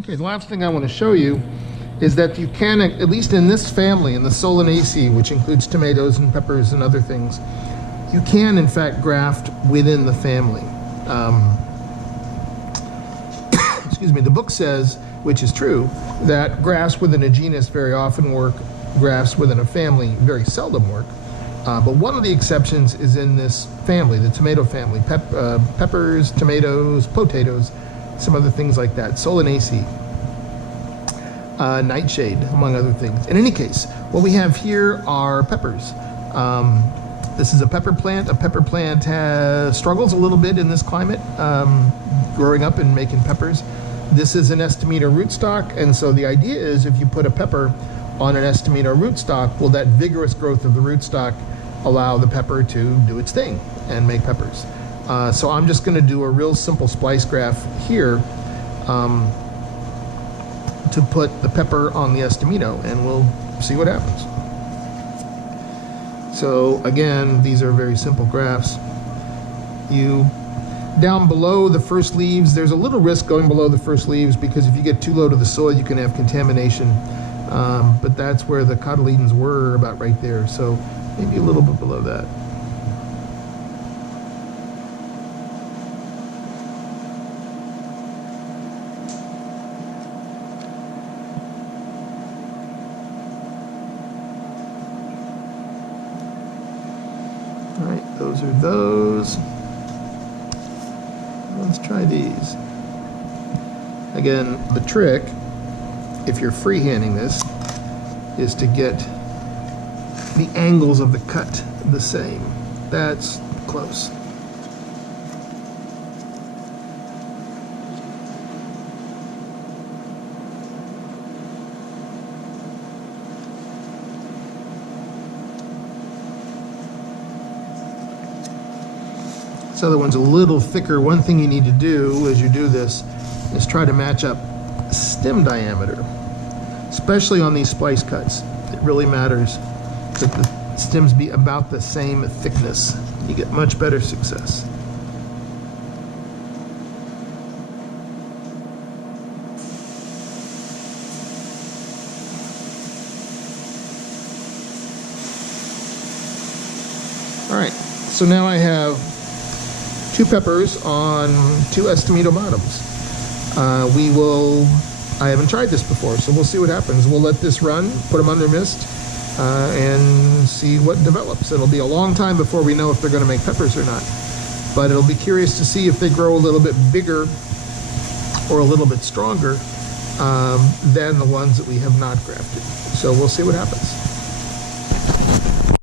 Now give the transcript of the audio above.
Okay, the last thing I want to show you is that you can, at least in this family, in the Solanaceae, which includes tomatoes and peppers and other things, you can in fact graft within the family. Excuse me, the book says, which is true, that grafts within a genus very often work, grafts within a family very seldom work. But one of the exceptions is in this family, the tomato family, peppers, tomatoes, potatoes, some other things like that, Solanaceae, nightshade, among other things. In any case, what we have here are peppers. This is a pepper plant. A pepper plant struggles a little bit in this climate, growing up and making peppers. This is an estaminor rootstock, and so the idea is if you put a pepper on an estaminor rootstock, will that vigorous growth of the rootstock allow the pepper to do its thing and make peppers. So I'm just going to do a real simple splice graft here to put the pepper on the estamino, and we'll see what happens. So again, these are very simple grafts. Down below the first leaves, there's a little risk going below the first leaves because if you get too low to the soil, you can have contamination. But that's where the cotyledons were, about right there. So maybe a little bit below that. All right, those are those. Let's try these. Again, the trick, if you're freehanding this, is to get the angles of the cut the same. That's close. This other one's a little thicker. One thing you need to do as you do this is try to match up stem diameter, especially on these splice cuts. It really matters that the stems be about the same thickness. You get much better success. All right, so now I have 2 peppers on 2 estaminno bottoms. I haven't tried this before, so we'll see what happens. We'll let this run, put them under mist, and see what develops. It'll be a long time before we know if they're going to make peppers or not. But it'll be curious to see if they grow a little bit bigger or a little bit stronger than the ones that we have not grafted. So we'll see what happens.